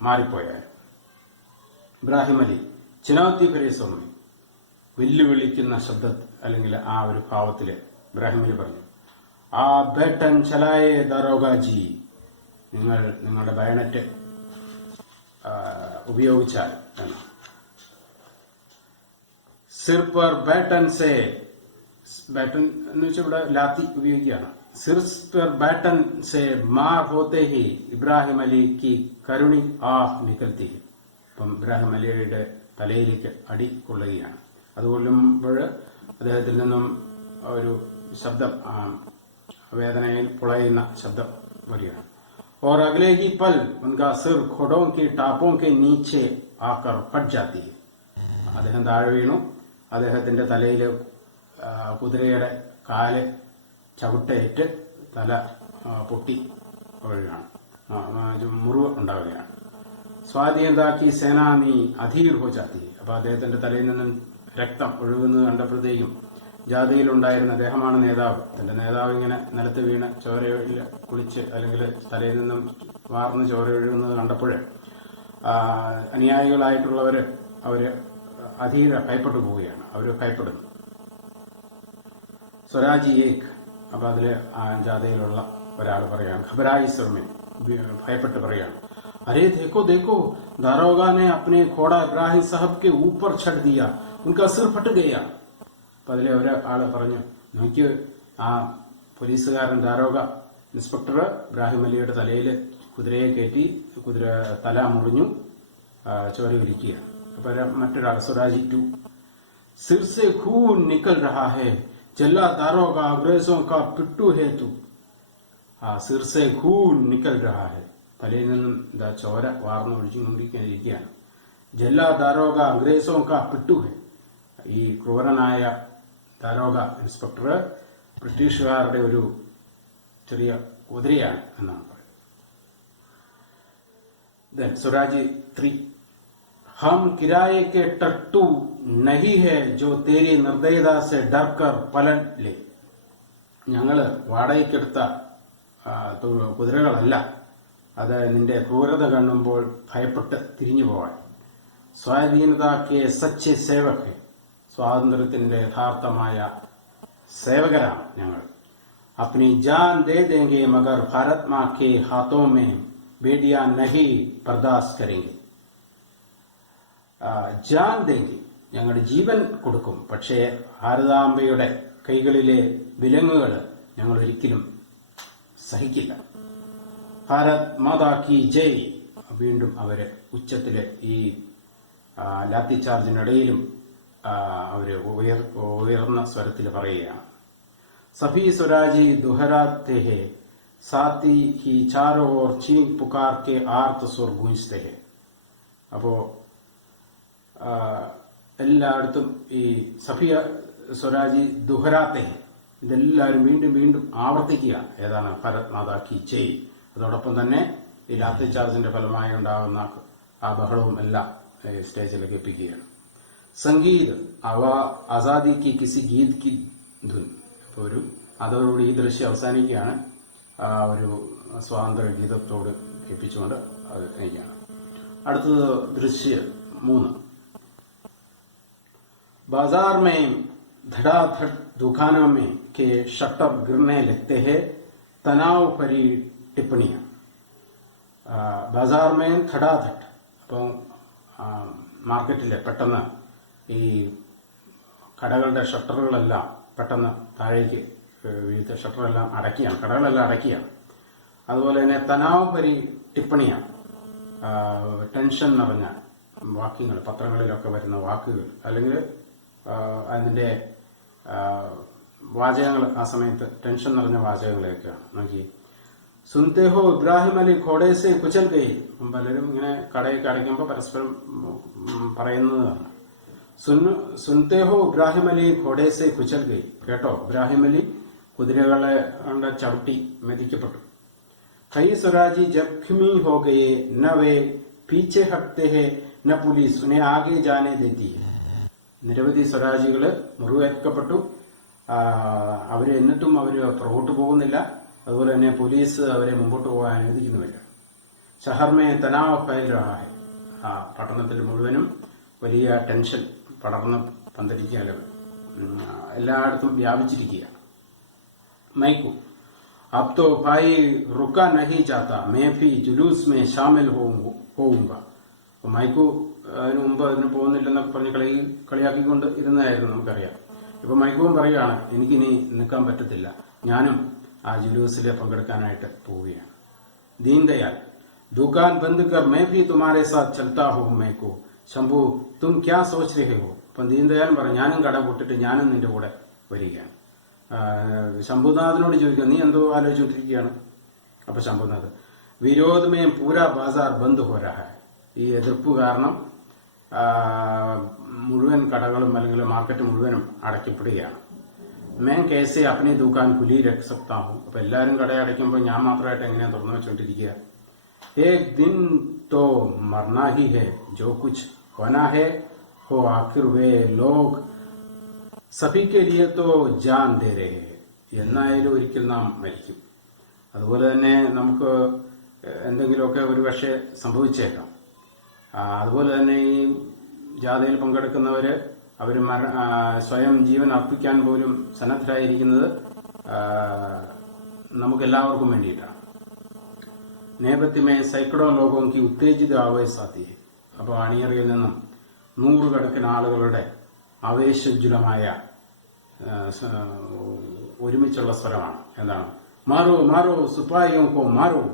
മാറിപ്പോയാൽ. ഇബ്രാഹിം അലി ചിനൗത്തി ഫിരെ സ്വർമ, വെല്ലുവിളിക്കുന്ന ശബ്ദ അല്ലെങ്കിൽ ആ ഒരു ഭാവത്തില് ഇബ്രാഹിം അലി പറഞ്ഞു, ആ ബേട്ടൻ ചലായേ ദാരോഗാജി, നിങ്ങൾ നിങ്ങളുടെ ബയണറ്റ് ഉപയോഗിച്ചാൽ എന്നാണ്. സിർ പർ ബാറ്റൻ സെ, ബാറ്റൻ എന്ന് വെച്ചാൽ ഇവിടെ ലാത്തി ഉപയോഗിക്കുകയാണ്. സിർ പർ ബാറ്റൻ സെ മാർ ഹോത്തെ ഹി ഇബ്രാഹിം അലി കി കരുണി ആഹ് നികൽത്തി. ഇപ്പം ഇബ്രാഹിം അലിയുടെ തലയിലേക്ക് അടി കൊള്ളുകയാണ്. അത് കൊള്ളുമ്പോൾ അദ്ദേഹത്തിൽ നിന്നും ഒരു ശബ്ദം, വേദനയിൽ പുളയുന്ന ശബ്ദം വരികയാണ്. और अगले ही पल उनका सिर घोड़ों की टापों के नीचे आकर फट जाती है. അദ്ദേഹം താഴെ വീണു. അദ്ദേഹത്തിന്റെ തലയിൽ കുതിരയുടെ കാല് ചവിട്ടേറ്റ് തല പൊട്ടി വീഴുകയാണ്, മുറിവ് ഉണ്ടാവുകയാണ്. സ്വാധീനതാക്കി സേനാനി അധീർ ഹോ ജാത്തി. അപ്പൊ അദ്ദേഹത്തിന്റെ തലയിൽ നിന്നും രക്തം ഒഴുകുന്നത് കണ്ടപ്പോഴത്തേക്കും ജാഥയിലുണ്ടായിരുന്ന, അദ്ദേഹമാണ് നേതാവ്, തന്റെ നേതാവ് ഇങ്ങനെ നിലത്ത് വീണ് ചോരയിൽ കുളിച്ച് അല്ലെങ്കിൽ തലയിൽ നിന്നും വാർന്ന് ചോര ഒഴുകുന്നത് കണ്ടപ്പോൾ അനുയായികളായിട്ടുള്ളവര് അവര് അധീര ഭയപ്പെട്ടു പോവുകയാണ്. അവര് ഭയപ്പെടുന്നു. സ്വരാജി ഏക്. അപ്പൊ അതില് ജാഥയിലുള്ള ഒരാൾ പറയാണ്, ഖബരായി സർമേ, ഭയപ്പെട്ട് പറയാണ്, अरे देखो देखो दारोगा ने अपने घोड़ा इब्राहिम साहब के ऊपर छड़ दिया, उनका सिर फट गया. അപ്പൊ അതിലെ ഒരാള് പറഞ്ഞു, നോക്കി ആ പോലീസുകാരൻ ദാരോഗ ഇൻസ്പെക്ടർ ഇബ്രാഹിം അലിയുടെ തലയിൽ കുതിരയെ കയറ്റി കുതിര തല മുറിഞ്ഞു, ചോര ഒലിക്കുകയാണ്. അപ്പൊ മറ്റൊരാൾ സ്വരാജി ടു, സിർ സെ ഖൂൻ നിക്കൽ രഹാ ഹെ ജല്ലാ ദാരോഗ അംഗ്രേസോं का पिट्टू है तू. സിർ സെ ഖൂൻ നിക്കൽ രഹാ ഹെ, തലയിൽ നിന്നും ഇതാ ചോര വാർന്ന് ഒഴിച്ചുകൊണ്ടിരിക്കുകയാണ്. ജല്ലാ ദാരോഗ അംഗ്രേസോं का पिट्टू है. ഈ ക്രൂരനായ ദാരോഗ ഇൻസ്പെക്ടർ ബ്രിട്ടീഷുകാരുടെ ഒരു ചെറിയ കുതിരയാണ് എന്നാണ് പറയുന്നത്. സ്വരാജ് 3, हम किराए के टट्टू नहीं है जो तेरी निर्दयता से डर कर पलट ले. ഞങ്ങള് വാടകയ്ക്കെടുത്ത കുതിരകളല്ല, അത് നിന്റെ ക്രൂരത കാണുമ്പോൾ ഭയപ്പെട്ട് തിരിഞ്ഞു പോവാൻ. സ്വാധീനതാക്കിയ സച്ച് സേവക്, സ്വാതന്ത്ര്യത്തിന്റെ യഥാർത്ഥമായ സേവകരാണ് ഞങ്ങൾ. അപ്നി ജാൻ ദേ ദേംഗെ മഗർ ഭാരത് മാ കെ ഹാത്തോ മേ ബേഡിയാ നഹി ബർദാസ് കരേംഗെ. ജാൻ ദേംഗെ, ഞങ്ങളുടെ ജീവൻ കൊടുക്കും, പക്ഷേ ഭാരതാംബയുടെ കൈകളിലെ വിലങ്ങുകൾ ഞങ്ങൾ ഒരിക്കലും സഹിക്കില്ല. ഭാരത് മാതാ കി ജയ്. വീണ്ടും അവര് ഉച്ചത്തില് ഈ ലാത്തി ചാർജിനിടയിലും അവര് ഉയർന്ന സ്വരത്തിൽ പറയുകയാണ്. സഭി സ്വരാജി ദുഹരാത്തെ ഹെ സാത്തി ഹി ചാരോ ഓർ ചീഖ് പുകാർ കെ ആർത്ത് സുർ ഗൂഞ്ജത്തെ ഹെ. അപ്പോ എല്ലായിടത്തും ഈ സഫിയ സ്വരാജി ദുഹരാത്തെ ഇതെല്ലാവരും വീണ്ടും വീണ്ടും ആവർത്തിക്കുക. ഏതാണ്? ഭാരത് മാതാ കി ജയ്. അതോടൊപ്പം തന്നെ ഈ ലാത്തി ചാർജിന്റെ ഫലമായി ഉണ്ടാകുന്ന ആ ബഹളവും എല്ലാം സ്റ്റേജിലേക്ക് എത്തിക്കുകയാണ്. സംഗീത് അവ ആസാദി കി കിസി ഗീത് കി ധുൻ. അപ്പോൾ അതോടുകൂടി ഈ ദൃശ്യം അവസാനിക്കുകയാണ്. ഒരു സ്വാതന്ത്ര്യ ഗീതത്തോട് കേൾപ്പിച്ചുകൊണ്ട് അത് കഴിക്കുകയാണ്. അടുത്തത് ദൃശ്യം 3. बाजार में धड़ाधड़ दुकानों में के शटर गिरने लगते हैं. तनाव भरी टिप्पणियां. बाजार में धड़ाधड़. അപ്പം മാർക്കറ്റിൽ പെട്ടെന്ന് ഈ കടകളുടെ ഷട്ടറുകളെല്ലാം പെട്ടെന്ന് താഴേക്ക് വീഴ്ത്ത ഷട്ടറെല്ലാം അടയ്ക്കുകയാണ്, കടകളെല്ലാം അടയ്ക്കുകയാണ്. അതുപോലെ തന്നെ തനാവ് പരി ടിപ്പണിയാണ്, ടെൻഷൻ നിറഞ്ഞ വാക്യങ്ങൾ, പത്രങ്ങളിലൊക്കെ വരുന്ന വാക്കുകൾ അല്ലെങ്കിൽ അതിന്റെ വാചകങ്ങൾ ആ സമയത്ത് ടെൻഷൻ നിറഞ്ഞ വാചകങ്ങളൊക്കെയാണ്. നോക്കി, സുൻതേ ഹോ ഇബ്രാഹിം അലി ഘോഡേസെ കുചൽ ഗയി. പലരും ഇങ്ങനെ കടയൊക്കെ അടയ്ക്കുമ്പോൾ പരസ്പരം പറയുന്നതാണ്. സുൻതേ ഹോ ഇബ്രാഹിം അലി ഘോഡേസെ കുചൽ ഗയി. കേട്ടോ, ഇബ്രാഹിം അലി കുതിരകളെ കൊണ്ട് ചവിട്ടി മെതിക്കപ്പെട്ടു. കൈ സ്വരാജി ജഖ്മി ഹോ ഗയെ ന വേ പീച്ചെ ഹട്ടെ ഹെ ന പുലീസ് ഉനെ ആകെ ജാനെ ദേത്തി ഹെ. നിരവധി സ്വരാജികള് മുറിവേൽക്കപ്പെട്ടു. അവര് എന്നിട്ടും അവര് പുറകോട്ട് പോകുന്നില്ല. അതുപോലെ തന്നെ പോലീസ് അവരെ മുമ്പോട്ട് പോകാൻ അനുവദിക്കുന്നുമില്ല. ഷഹർമേ തനാവ് ഫൈൽ രഹാഹെ. പട്ടണത്തിൽ മുഴുവനും വലിയ ടെൻഷൻ പടർന്ന് പന്തലിക്കുകയാണ്, എല്ലായിടത്തും വ്യാപിച്ചിരിക്കുക. മൈക്കു अब तो भाई रुका नहीं जाता, मैं भी जुलूस में शामिल होऊंगा. മൈക്കു അതിന് മുമ്പ് അതിന് പോകുന്നില്ലെന്നൊക്കെ പറഞ്ഞ് കളിയാക്കിക്കൊണ്ട് ഇരുന്നതായിരുന്നു, നമുക്കറിയാം. ഇപ്പൊ മൈക്കുവും പറയുകയാണ്, എനിക്കിനി നിൽക്കാൻ പറ്റത്തില്ല, ഞാനും ആ ജുലൂസിൽ പങ്കെടുക്കാനായിട്ട് പോവുകയാണ്. ദീൻദയാൽ ദുകാൻ ബന്ദ് കർ may Bhi തുമാരെ Saath ചലത്താ who മൈക്കു Shambhu തും ക്യാ സോച്ച് രഹേ ഹോ. അപ്പം ദീൻദയാൽ പറഞ്ഞു, ഞാനും കട പൊട്ടിട്ട് ഞാനും നിന്റെ കൂടെ വരികയാണ്. ശംഭുനാഥിനോട് ചോദിക്കുക, നീ എന്തോ ആലോചിച്ചുകൊണ്ടിരിക്കുകയാണ്? അപ്പൊ ശംഭുനാഥ്, വിരോധ് മേ പൂരാ ബാസാർ ബന്ദ് ഹോ രഹാ ഹൈ. ഈ എതിർപ്പ് കാരണം മുഴുവൻ കടകളും അല്ലെങ്കിൽ മാർക്കറ്റ് മുഴുവനും അടയ്ക്കപ്പെടുകയാണ്. मैं कैसे अपनी दुकान खुली रख सकता हूँ. അപ്പൊ എല്ലാരും കട അടയ്ക്കുമ്പോൾ ഞാൻ മാത്രമായിട്ട് എങ്ങനെയാ തുറന്നു വെച്ചോണ്ടിരിക്കുക? एक दिन तो मरना ही है, जो कुछ होना है हो, आखिर वे लोग सभी के लिए तो जान दे रहे हैं. എന്നായാലും ഒരിക്കൽ നാം മരിക്കും. അതുപോലെ തന്നെ നമുക്ക് എന്തെങ്കിലുമൊക്കെ ഒരുപക്ഷെ സംഭവിച്ചേക്കാം. അതുപോലെ തന്നെ ഈ ജാഥയിൽ പങ്കെടുക്കുന്നവര് അവര് സ്വയം ജീവൻ അർപ്പിക്കാൻ പോലും സന്നദ്ധരായിരിക്കുന്നത് നമുക്കെല്ലാവർക്കും വേണ്ടിയിട്ടാണ്. നേപഥ്യമേ സൈക്കഡോ ലോകോങ്കി ഉത്തേജിത ആവേശാത്തി. അപ്പോൾ അണിയറയിൽ നിന്നും നൂറുകണക്കിന് ആളുകളുടെ ആവേശോജ്വലമായ ഒരുമിച്ചുള്ള സ്വരമാണ്. എന്താണ്? മാറോ മാറോ സുപ്പായോ കോ മാറോ.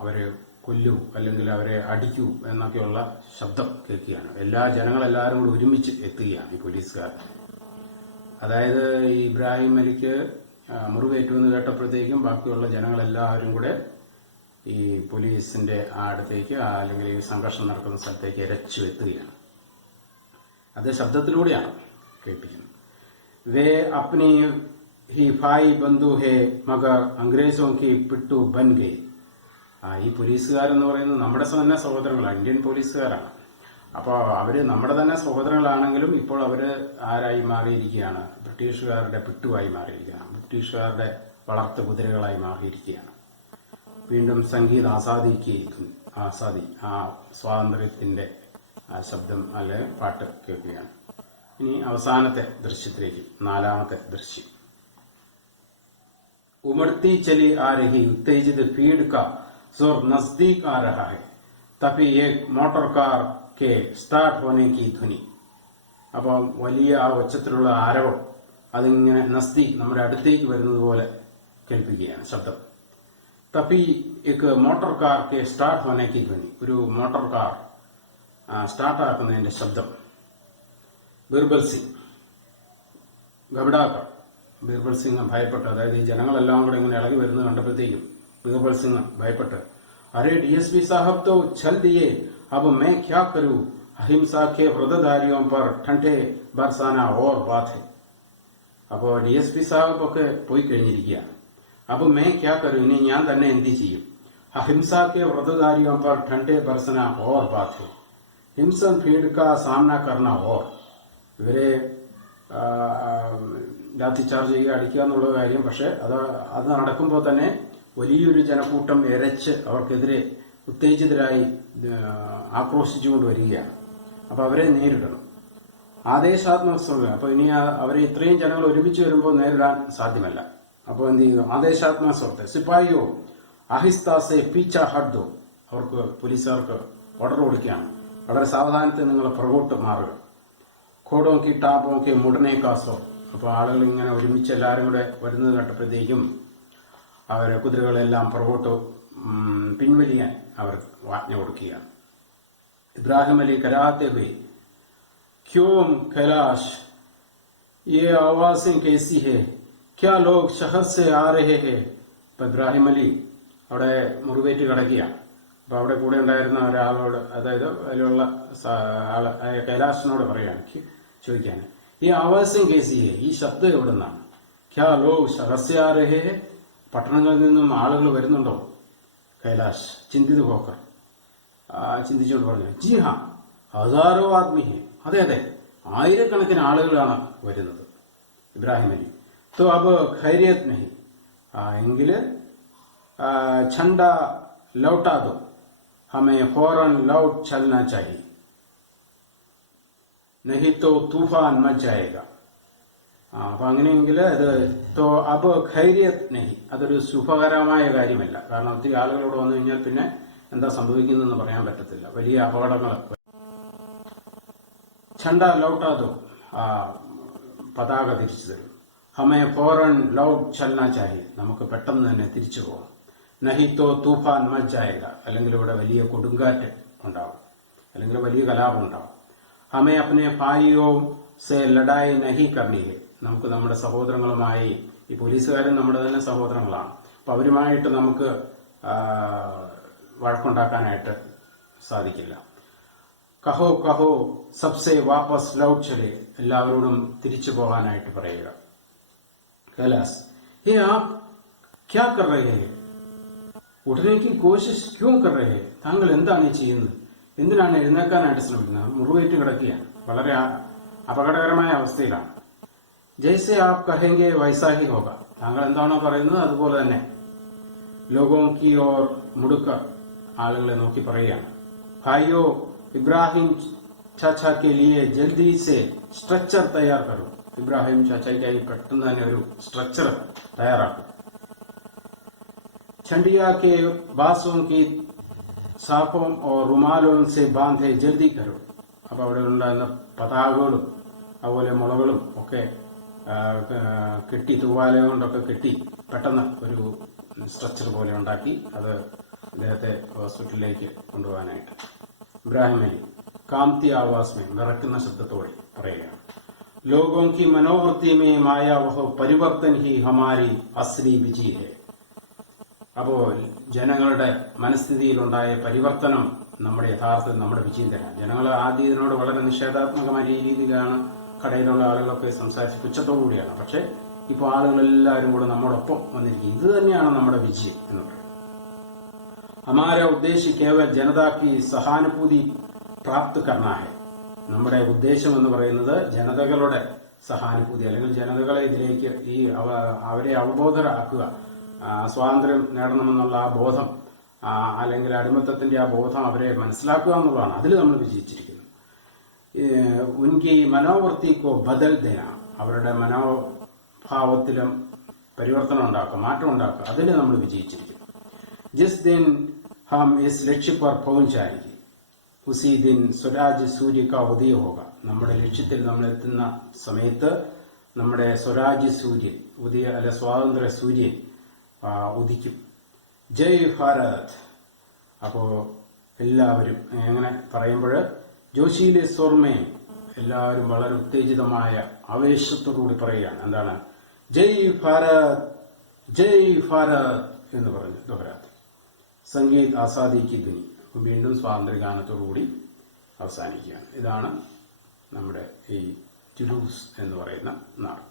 അവര് കൊല്ലൂ അല്ലെങ്കിൽ അവരെ അടിക്കൂ എന്നൊക്കെയുള്ള ശബ്ദം കേൾക്കുകയാണ്. ജനങ്ങളെല്ലാവരും കൂടി ഒരുമിച്ച് എത്തുകയാണ് ഈ പോലീസുകാർ. അതായത് ഈ ഇബ്രാഹിം അലിക്ക് മുറിവേറ്റു എന്ന് കേട്ടപ്പോഴത്തേക്കും ബാക്കിയുള്ള ജനങ്ങളെല്ലാവരും കൂടെ ഈ പോലീസിന്റെ അടുത്തേക്ക് അല്ലെങ്കിൽ ഈ സംഘർഷം നടക്കുന്ന സ്ഥലത്തേക്ക് ഇരച്ചു എത്തുകയാണ്. അത് ശബ്ദത്തിലൂടെയാണ് കേൾപ്പിക്കുന്നത്. വേ അപ്നി ഹി ഭായി ബന്ധു ഹേ മഗർ അംഗ്രേസോ കി പിട്ടു ബൻ ഗേ. ഈ പോലീസുകാരെന്ന് പറയുന്നത് നമ്മുടെ തന്നെ സഹോദരങ്ങളാണ്, ഇന്ത്യൻ പോലീസുകാരാണ്. അപ്പോൾ അവര് നമ്മുടെ തന്നെ സഹോദരങ്ങളാണെങ്കിലും ഇപ്പോൾ അവര് ആരായി മാറിയിരിക്കുകയാണ്? ബ്രിട്ടീഷുകാരുടെ പിട്ടുവായി മാറിയിരിക്കുകയാണ്, ബ്രിട്ടീഷുകാരുടെ വളർത്തു കുതിരകളായി മാറിയിരിക്കുകയാണ്. വീണ്ടും സംഗീത് ആസാദിക്ക് ആസാദി, ആ സ്വാതന്ത്ര്യത്തിന്റെ ആ ശബ്ദം അല്ലെ പാട്ട് കേൾക്കുകയാണ്. ഇനി അവസാനത്തെ ദൃശ്യത്തിലേക്ക്, 4ാമത്തെ ദൃശ്യം. उमड़ती चली आ रही उत्तेजित भीड़ का जोर नजदीक आ रहा है, तभी एक मोटर कार के स्टार्ट होने की ध्वनि. അപ്പോൾ വലിയ ആ ഒച്ചത്തിലുള്ള ആരവം അതിങ്ങനെ നസ്തി നമ്മുടെ അടുത്തേക്ക് വരുന്നത് പോലെ കേൾപ്പിക്കുകയാണ് ശബ്ദം. തപ്പി एक മോട്ടോർ കാർ കെ സ്റ്റാർട്ട് ഹോനേക്ക് ധ്വനി, ഒരു മോട്ടോർ കാർ സ്റ്റാർട്ടാക്കുന്നതിന്റെ ശബ്ദം. ബീർബൽ സിംഗ് ഗബഡാക്കർ, ബീർബൽ സിംഗ് ഭയപ്പെട്ട്, അതായത് ഈ ജനങ്ങളെല്ലാം കൂടെ ഇങ്ങനെ ഇളകി വരുന്നത് കണ്ടപ്പോഴത്തേക്കും ബീർബൽ സിംഗ് ഭയപ്പെട്ട്, अरे डीएसपी साहब तो छल दिए, अब मैं क्या करूं, अहिंसा के व्रतधारियों पर ठंडे बरसाना और बात है. അപ്പോ DSP സാഹബ് ഒക്കെ പോയി കഴിഞ്ഞിരിക്കുകയാണ്. അപ്പൊ മേ ക്യാ കരു, ഇനി ഞാൻ തന്നെ എന്ത് ചെയ്യും. अहिंसा के व्रतधारियों पर ठंडे बरसना और बात है, हिंसक भीड़ का सामना करना और. ഇവരെ ലാത്തി ചാർജ് ചെയ്യുക, അടിക്കുക എന്നുള്ള കാര്യം, പക്ഷെ അത് നടക്കുമ്പോൾ തന്നെ വലിയൊരു ജനക്കൂട്ടം എരച്ച് അവർക്കെതിരെ ഉത്തേജിതരായി ആക്രോശിച്ചുകൊണ്ട് വരികയാണ്. അപ്പൊ അവരെ നേരിടണം. ആദേശാത്മക ശ്രമം. അപ്പൊ ഇനി അവരെ ഇത്രയും ജനങ്ങൾ ഒരുമിച്ച് വരുമ്പോൾ നേരിടാൻ സാധ്യമല്ല. അപ്പോൾ എന്ത് ചെയ്യും, ആദേശാത്മക ശ്രമത്തെ സിപ്പായിയോ അഹിസ്താസെ പീച്ച ഹഡ്ദോ, അവർക്ക് പോലീസുകാർക്ക് ഓർഡർ കൊടുക്കുകയാണ്, വളരെ സാവധാനത്തെ നിങ്ങൾ പുറകോട്ട് മാറുക. ഖോഡോക്കി ടാപ്പോക്കി മുടനെ കാസോ. അപ്പൊ ആളുകൾ ഇങ്ങനെ ഒരുമിച്ച് എല്ലാവരും കൂടെ വരുന്നത് കണ്ടപ്പോഴത്തേക്കും അവരെ കുതിരകളെല്ലാം പുറകോട്ട് പിൻവലിയാൻ അവർ ആജ്ഞ കൊടുക്കുകയാണ്. ഇബ്രാഹിം അലി കരാത്തെ ഹുए, क्यों कैलाश ये आवाजें कैसी है, क्या लोग शहर से आ रहे हैं. ഇപ്പൊ ഇബ്രാഹിം അലി അവിടെ മുറിവേറ്റ് കിടക്കുകയാണ്. അപ്പൊ അവിടെ കൂടെ ഉണ്ടായിരുന്ന ഒരാളോട്, അതായത് അതിലുള്ള കൈലാഷിനോട് പറയാണ്, ചോദിക്കാൻ, ഈ ആവാസം കേസി ഹെ, ഈ ശബ്ദം എവിടെ നിന്നാണ്. ക്യാ ലോഗ് ശഹർ സെ ആ രഹേ ഹെ, പട്ടണങ്ങളിൽ നിന്നും ആളുകൾ വരുന്നുണ്ടോ. കൈലാഷ് ചിന്തിത് ഹോക്കർ ചിന്തിച്ചുകൊണ്ട് പറഞ്ഞു, ജി ഹാ ഹസാരോ ആദ്മി ഹെ, അതെ അതെ, ആയിരക്കണക്കിന് ആളുകളാണ് വരുന്നത്. ഇബ്രാഹിം അലി तो अब खैरियत नहीं, എങ്കില് झंडा लौटा दो, हमें फौरन लौट चलना चाहिए, नहीं तो तूफान मच जाएगा. അപ്പൊ അങ്ങനെയെങ്കിൽ അത് തോ അബ് ഖൈരിയത്ത് നഹി, അതൊരു ശുഭകരമായ കാര്യമല്ല. കാരണം ഒത്തിരി ആളുകളോട് വന്നു കഴിഞ്ഞാൽ പിന്നെ എന്താ സംഭവിക്കുന്നതെന്ന് പറയാൻ പറ്റത്തില്ല, വലിയ അപകടങ്ങൾ. ഝണ്ട ലൗട്ടാതോ, പതാക തിരിച്ചു തരും. ഹമേ ഫോറൻ ലൗട്ട് ചലന ചാഹി, നമുക്ക് പെട്ടെന്ന് തന്നെ തിരിച്ചു പോകാം. നഹിത്തോ തൂഫാൻ മജ്ജായക, അല്ലെങ്കിൽ ഇവിടെ വലിയ കൊടുങ്കാറ്റ് ഉണ്ടാവും, അല്ലെങ്കിൽ വലിയ കലാപം ഉണ്ടാവും. ഹമേ അപ്നെ ഭായിയോ സെ ലഡായി നഹി കർണിയെ, നമുക്ക് നമ്മുടെ സഹോദരങ്ങളുമായി, ഈ പോലീസുകാരും നമ്മുടെ തന്നെ സഹോദരങ്ങളാണ്, അപ്പൊ അവരുമായിട്ട് നമുക്ക് വഴക്കുണ്ടാക്കാനായിട്ട് സാധിക്കില്ല. കഹോ കഹോ സബ്സെ വാപ്പസ് ലൗട്ട് ചലെ, എല്ലാവരോടും തിരിച്ചു പോകാനായിട്ട് പറയുക. കൈലാസ് ये आप क्या कर रहे हैं, उठने की कोशिश क्यों कर रहे हैं, താങ്കൾ എന്താണ് ഈ ചെയ്യുന്നത്, എന്തിനാണ് എഴുന്നേക്കാനായിട്ട് ശ്രമിക്കുന്നത്. മുറിവേറ്റ് കിടക്കുകയാണ്, വളരെ അപകടകരമായ അവസ്ഥയിലാണ്. ജയ്സെ ആപ് കഹെങ്കെ വൈസാഹി ഹോഗ, താങ്കൾ എന്താണോ പറയുന്നത് അതുപോലെ തന്നെ. ലോഗോ കി ഓർ മുടുക്ക, ആളുകളെ നോക്കി പറയുകയാണ്. ഭായിയോ ഇബ്രാഹിം ചാച്ചാ കെ ലിയെ ജൽദി സെ സ്ട്രക്ചർ തയ്യാർ കറോ, ഇബ്രാഹിം ചാച്ചായ്ക്കായി പെട്ടെന്ന് തന്നെ ഒരു സ്ട്രക്ചർ തയ്യാറാക്കും. ചണ്ഡിയ കെ ബാസോം കി സാഫോം ഓർ റുമാലോം സെ ബാന്ധെ ജൽദി കരോ, അപ്പൊ അവിടെ ഉണ്ടായിരുന്ന പതാകകളും അതുപോലെ മുളകളും ഒക്കെ കെട്ടി, തൂവാല കൊണ്ടൊക്കെ കെട്ടി പെട്ടെന്ന് ഒരു സ്ട്രക്ചർ പോലെ ഉണ്ടാക്കി അത് അദ്ദേഹത്തെ ഹോസ്പിറ്റലിലേക്ക് കൊണ്ടുപോകാനായിട്ട്. ഇബ്രാഹിം അലി കാംതി ആവാസ്മേ, വിറക്കുന്ന ശബ്ദത്തോടെ പറയുകയാണ്. ലോഗോं की मनोवृत्ति में माया वह परिवर्तन ही हमारी असली विजय है. അപ്പോ ജനങ്ങളുടെ മനസ്ഥിതിയിലുണ്ടായ പരിവർത്തനം നമ്മുടെ യഥാർത്ഥത്തിൽ നമ്മുടെ വിജയം തരാം. ജനങ്ങൾ ആദ്യം ഇതിനോട് വളരെ നിഷേധാത്മകമായ രീതിയിലാണ് കടയിലുള്ള ആളുകളൊക്കെ സംസാരിച്ച് പുച്ഛത്തോടുകൂടിയാണ്. പക്ഷെ ഇപ്പോൾ ആളുകളെല്ലാവരും കൂടെ നമ്മോടൊപ്പം വന്നിരിക്കും. ഇത് തന്നെയാണ് നമ്മുടെ വിജയം എന്ന് പറയുന്നത്. ഹമാര ഉദ്ദേശി കേവൽ ജനതാക്കി സഹാനുഭൂതി പ്രാപ്ത് കർണ ഹെ, നമ്മുടെ ഉദ്ദേശം എന്ന് പറയുന്നത് ജനതകളുടെ സഹാനുഭൂതി, അല്ലെങ്കിൽ ജനതകളെ ഇതിലേക്ക് അവരെ അവബോധരാക്കുക, സ്വാതന്ത്ര്യം നേടണമെന്നുള്ള ആ ബോധം, അല്ലെങ്കിൽ അടിമത്തത്തിന്റെ ആ ബോധം അവരെ മനസ്സിലാക്കുക എന്നുള്ളതാണ്. അതിൽ നമ്മൾ വിജയിച്ചിരിക്കുന്നു. ഉൻകി മനോവൃത്തിക്കോ ബദൽ ദേന, അവരുടെ മനോഭാവത്തിലും പരിവർത്തനം ഉണ്ടാക്കുക, മാറ്റം ഉണ്ടാക്കുക, അതിൽ നമ്മൾ വിജയിച്ചിരിക്കുന്നു. ജിസ് ദിൻ ഹം ഇസ് ലക്ഷ്യ പർ പहुंच जाएंगे उसी दिन स्वराज सूर्य का उदय होगा. നമ്മുടെ ലക്ഷ്യത്തിൽ നമ്മൾ എത്തുന്ന സമയത്ത് നമ്മുടെ സ്വരാജ്യ സൂര്യൻ സ്വാതന്ത്ര്യ സൂര്യൻ ഉദിക്കും. ജയ് ഭാരത്. അപ്പോ എല്ലാവരും എങ്ങനെ പറയുമ്പോൾ ജോഷിയിലെ സ്വർമ്മയും എല്ലാവരും വളരെ ഉത്തേജിതമായ ആവേശത്തോടുകൂടി പറയുകയാണ്. എന്താണ്? ജയ് ഭാരത്, ജയ് ഭാരത് എന്ന് പറഞ്ഞു ദോഹരാത്ത്. സംഗീത് ആസാദി കി ധ്വനി. വീണ്ടും സ്വാതന്ത്ര്യ ഗാനത്തോടുകൂടി അവസാനിക്കുകയാണ്. ഇതാണ് നമ്മുടെ ഈ ജുലൂസ് എന്ന് പറയുന്ന നാട്.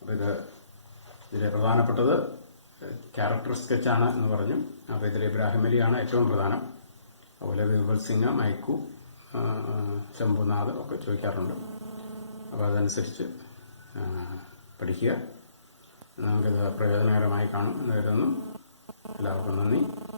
അപ്പൊ ഇതിലെ പ്രധാനപ്പെട്ടത് ക്യാരക്ടർ സ്കെച്ചാണ് എന്ന് പറഞ്ഞു. അപ്പൊ ഇതിൽ ഇബ്രാഹിം അലിയാണ് ഏറ്റവും പ്രധാനം. അതുപോലെ ബീർബൽ സിംഗ്, മൈക്കു, ശംഭുനാഥ് ഒക്കെ ചോദിക്കാറുണ്ട്. അപ്പോൾ അതനുസരിച്ച് പഠിക്കുക. നമുക്കിത് പ്രയോജനകരമായി കാണും എന്ന് കരുതുന്നു. എല്ലാവർക്കും നന്ദി.